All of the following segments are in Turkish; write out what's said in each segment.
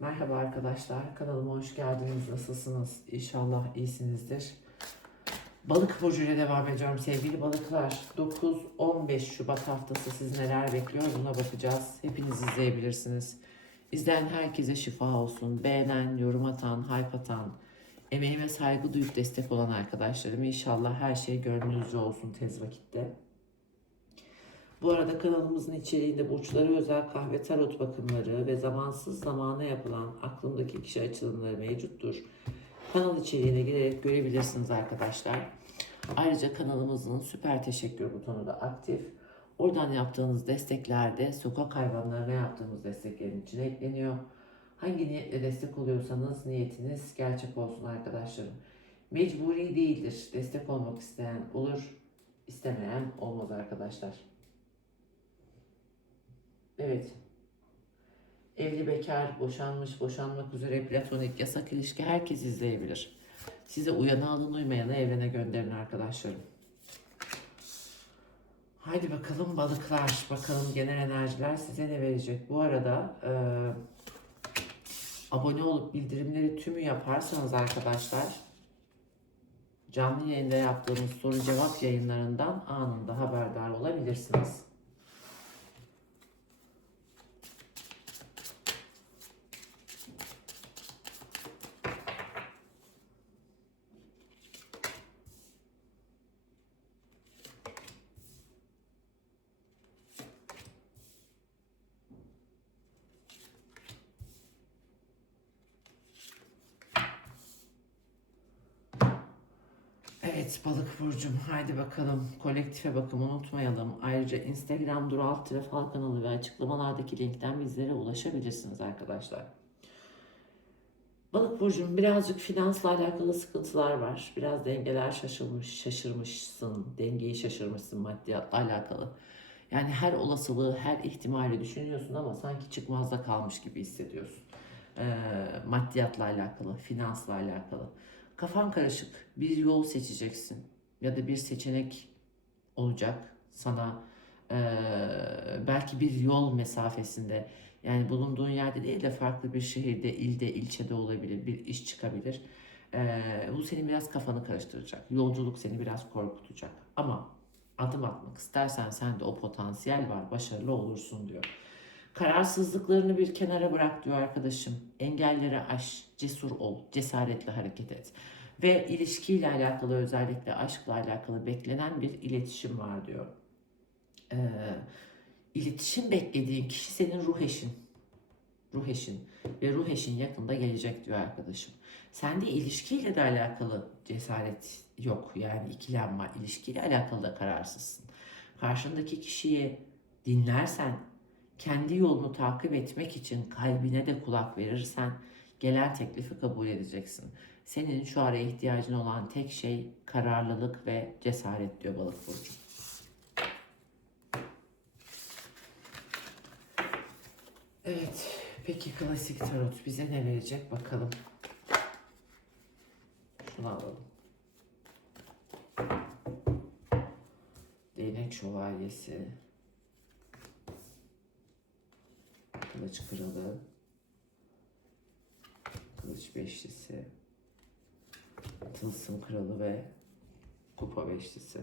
Merhaba arkadaşlar, kanalıma hoş geldiniz. Nasılsınız? İnşallah iyisinizdir. Balık burcuyla devam ediyorum sevgili balıklar. 9-15 Şubat haftası siz neler bekliyor buna bakacağız. Hepiniz izleyebilirsiniz. İzleyen herkese şifa olsun. Beğenen, yorum atan, hype atan, emeğime saygı duyup destek olan arkadaşlarım inşallah her şey gönlünüzce olsun tez vakitte. Bu arada kanalımızın içeriğinde burçlara özel kahve tarot bakımları ve zamansız zamana yapılan aklımdaki kişi açılımları mevcuttur. Kanal içeriğine girerek görebilirsiniz arkadaşlar. Ayrıca kanalımızın süper teşekkür butonu da aktif. Oradan yaptığınız destekler de sokak hayvanlarına yaptığımız desteklerin içine ekleniyor. Hangi niyetle destek oluyorsanız niyetiniz gerçek olsun arkadaşlarım. Mecburi değildir. Destek olmak isteyen olur, istemeyen olmaz arkadaşlar. Evet. Evli bekar, boşanmış, boşanmak üzere platonik, yasak ilişki herkes izleyebilir. Size uyanı alın uymayanı evrene gönderin arkadaşlarım. Haydi bakalım balıklar. Bakalım genel enerjiler size ne verecek. Bu arada e, abone olup bildirimleri tümü yaparsanız arkadaşlar canlı yayında yaptığımız soru cevap yayınlarından anında haberdar olabilirsiniz. Evet balık burcum haydi bakalım kolektife bakım unutmayalım. Ayrıca Instagram Dural Trafal kanalı ve açıklamalardaki linkten bizlere ulaşabilirsiniz arkadaşlar. Balık burcum birazcık finansla alakalı sıkıntılar var. Biraz dengeler şaşırmış, şaşırmışsın, dengeyi şaşırmışsın maddiyatla alakalı. Yani her olasılığı, her ihtimali düşünüyorsun ama sanki çıkmazda kalmış gibi hissediyorsun. Ee, maddiyatla alakalı, finansla alakalı. Kafan karışık. Bir yol seçeceksin. Ya da bir seçenek olacak sana. Ee, belki bir yol mesafesinde. Yani bulunduğun yerde değil de farklı bir şehirde, ilde, ilçede olabilir. Bir iş çıkabilir. Ee, bu senin biraz kafanı karıştıracak. Yolculuk seni biraz korkutacak. Ama adım atmak istersen sende o potansiyel var. Başarılı olursun diyor. Kararsızlıklarını bir kenara bırak diyor arkadaşım. Engelleri aş, cesur ol, cesaretle hareket et. Ve ilişkiyle alakalı özellikle aşkla alakalı beklenen bir iletişim var diyor. Ee, iletişim beklediğin kişi senin ruh eşin. Ruh eşin. Ve ruh eşin yakında gelecek diyor arkadaşım. Sende ilişkiyle de alakalı cesaret yok. Yani ikilem var. İlişkiyle alakalı da kararsızsın. Karşındaki kişiyi dinlersen, kendi yolunu takip etmek için kalbine de kulak verirsen gelen teklifi kabul edeceksin. Senin şu ara ihtiyacın olan tek şey kararlılık ve cesaret diyor balık burcu. Evet, peki klasik tarot bize ne verecek bakalım. Şunu alalım. Değnek şövalyesi. Kılıç kralı. Kılıç beşlisi. Tılsım kralı ve kupa beşlisi.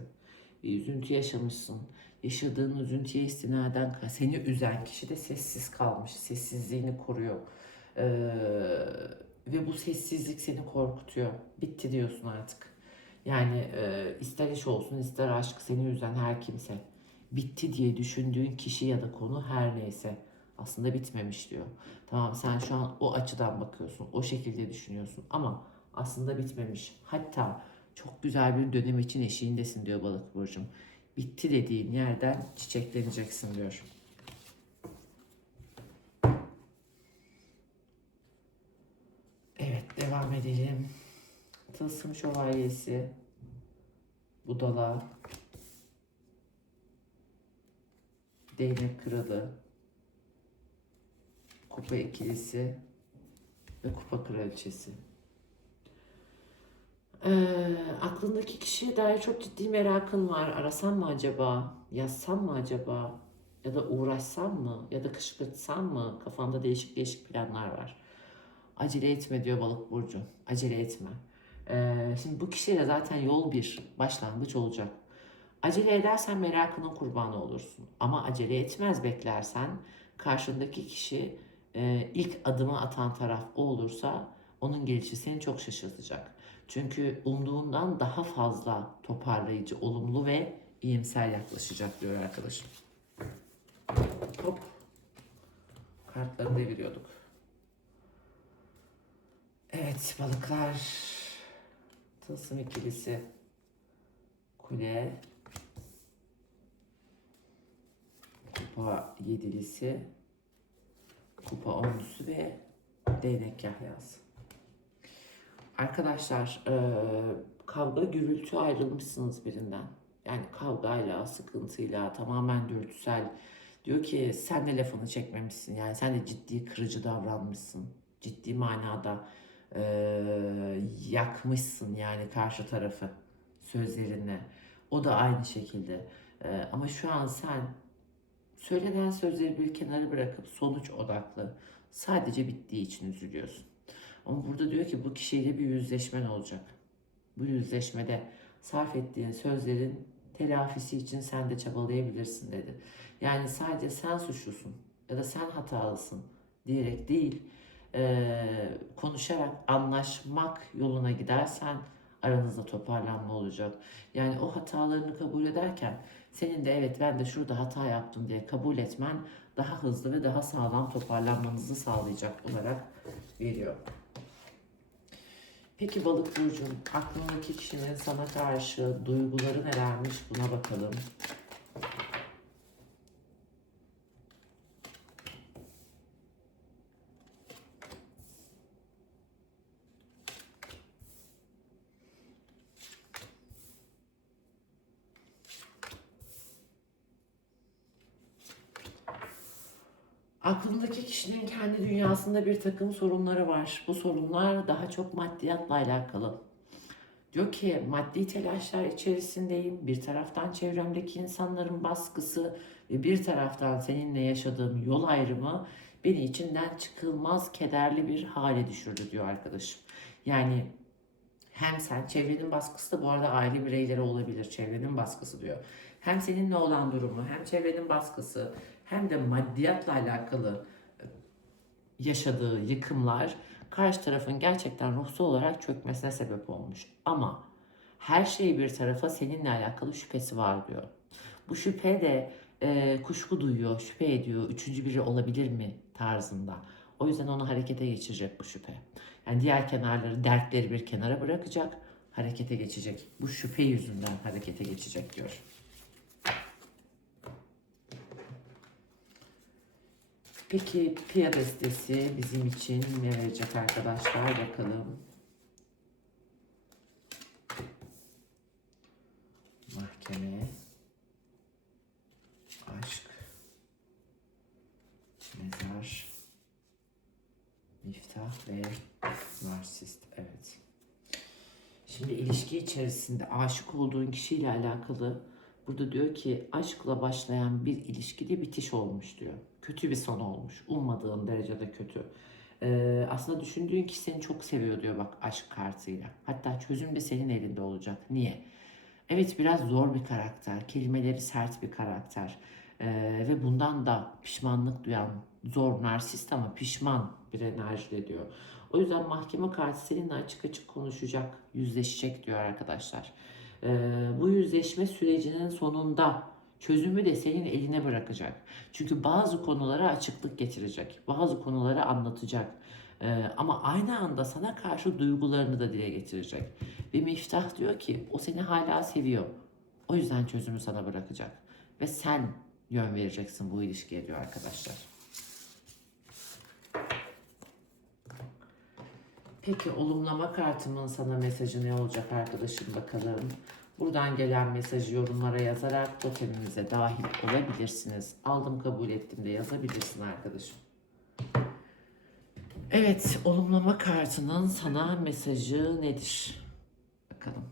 Bir üzüntü yaşamışsın. Yaşadığın üzüntüye istinaden seni üzen kişi de sessiz kalmış. Sessizliğini koruyor. Ee, ve bu sessizlik seni korkutuyor. Bitti diyorsun artık. Yani e, ister iş olsun ister aşk seni üzen her kimse. Bitti diye düşündüğün kişi ya da konu her neyse aslında bitmemiş diyor. Tamam sen şu an o açıdan bakıyorsun, o şekilde düşünüyorsun ama aslında bitmemiş. Hatta çok güzel bir dönem için eşiğindesin diyor balık burcum. Bitti dediğin yerden çiçekleneceksin diyor. Evet devam edelim. Tılsım şövalyesi. Budala. Değnek kralı. Kupa ikilisi ve kupa kraliçesi. Ee, aklındaki kişiye dair çok ciddi merakın var. Arasam mı acaba? Yazsam mı acaba? Ya da uğraşsam mı? Ya da kışkırtsam mı? Kafanda değişik değişik planlar var. Acele etme diyor balık burcu. Acele etme. Ee, şimdi bu kişiyle zaten yol bir başlangıç olacak. Acele edersen merakının kurbanı olursun. Ama acele etmez beklersen karşındaki kişi e, ilk adımı atan taraf o olursa onun gelişi seni çok şaşırtacak. Çünkü umduğundan daha fazla toparlayıcı, olumlu ve iyimser yaklaşacak diyor arkadaşım. Hop. Kartları deviriyorduk. Evet balıklar. Tılsım ikilisi. Kule. Kupa yedilisi. Kupa onlusu ve değnek yahyası. Arkadaşlar eee, kavga gürültü ayrılmışsınız birinden. Yani kavgayla, sıkıntıyla, tamamen dürtüsel. Diyor ki sen de lafını çekmemişsin. Yani sen de ciddi kırıcı davranmışsın. Ciddi manada eee, yakmışsın yani karşı tarafı sözlerinle. O da aynı şekilde. Eee, ama şu an sen söylenen sözleri bir kenara bırakıp sonuç odaklı sadece bittiği için üzülüyorsun. Ama burada diyor ki bu kişiyle bir yüzleşmen olacak. Bu yüzleşmede sarf ettiğin sözlerin telafisi için sen de çabalayabilirsin dedi. Yani sadece sen suçlusun ya da sen hatalısın diyerek değil, eee, konuşarak anlaşmak yoluna gidersen aranızda toparlanma olacak. Yani o hatalarını kabul ederken senin de evet ben de şurada hata yaptım diye kabul etmen daha hızlı ve daha sağlam toparlanmanızı sağlayacak olarak veriyor. Peki balık burcun aklındaki kişinin sana karşı duyguları nelermiş buna bakalım. Aklındaki kişinin kendi dünyasında bir takım sorunları var. Bu sorunlar daha çok maddiyatla alakalı. Diyor ki maddi telaşlar içerisindeyim. Bir taraftan çevremdeki insanların baskısı ve bir taraftan seninle yaşadığım yol ayrımı beni içinden çıkılmaz kederli bir hale düşürdü diyor arkadaşım. Yani hem sen çevrenin baskısı da bu arada aile bireyleri olabilir. Çevrenin baskısı diyor. Hem seninle olan durumu hem çevrenin baskısı hem de maddiyatla alakalı e, yaşadığı yıkımlar karşı tarafın gerçekten ruhsal olarak çökmesine sebep olmuş. Ama her şey bir tarafa seninle alakalı şüphesi var diyor. Bu şüphe de e, kuşku duyuyor, şüphe ediyor, üçüncü biri olabilir mi tarzında. O yüzden onu harekete geçirecek bu şüphe. Yani diğer kenarları, dertleri bir kenara bırakacak, harekete geçecek. Bu şüphe yüzünden harekete geçecek diyor. Peki Pia destesi bizim için ne verecek arkadaşlar bakalım. Mahkeme, aşk, mezar, miftah ve narsist. Evet. Şimdi ilişki içerisinde aşık olduğun kişiyle alakalı burada diyor ki aşkla başlayan bir ilişkide bitiş olmuş diyor. Kötü bir son olmuş. Ummadığın derecede kötü. Ee, aslında düşündüğün kişi seni çok seviyor diyor bak aşk kartıyla. Hatta çözüm de senin elinde olacak. Niye? Evet biraz zor bir karakter. Kelimeleri sert bir karakter. Ee, ve bundan da pişmanlık duyan zor narsist ama pişman bir enerjide diyor. O yüzden mahkeme kartı seninle açık açık konuşacak, yüzleşecek diyor arkadaşlar. Ee, bu yüzleşme sürecinin sonunda çözümü de senin eline bırakacak. Çünkü bazı konulara açıklık getirecek, bazı konuları anlatacak. Ee, ama aynı anda sana karşı duygularını da dile getirecek. Ve Miftah diyor ki o seni hala seviyor. O yüzden çözümü sana bırakacak. Ve sen yön vereceksin bu ilişkiye diyor arkadaşlar. Peki olumlama kartımın sana mesajı ne olacak arkadaşım bakalım. Buradan gelen mesajı yorumlara yazarak totemimize dahil olabilirsiniz. Aldım kabul ettim de yazabilirsin arkadaşım. Evet, olumlama kartının sana mesajı nedir? Bakalım.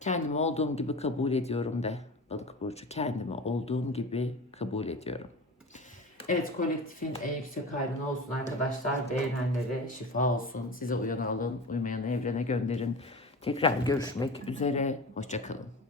Kendimi olduğum gibi kabul ediyorum de balık burcu. Kendimi olduğum gibi kabul ediyorum. Evet kolektifin en yüksek hayrına olsun arkadaşlar. Beğenenlere şifa olsun. Size uyanı alın, uymayanı evrene gönderin. Tekrar görüşmek üzere. Hoşçakalın.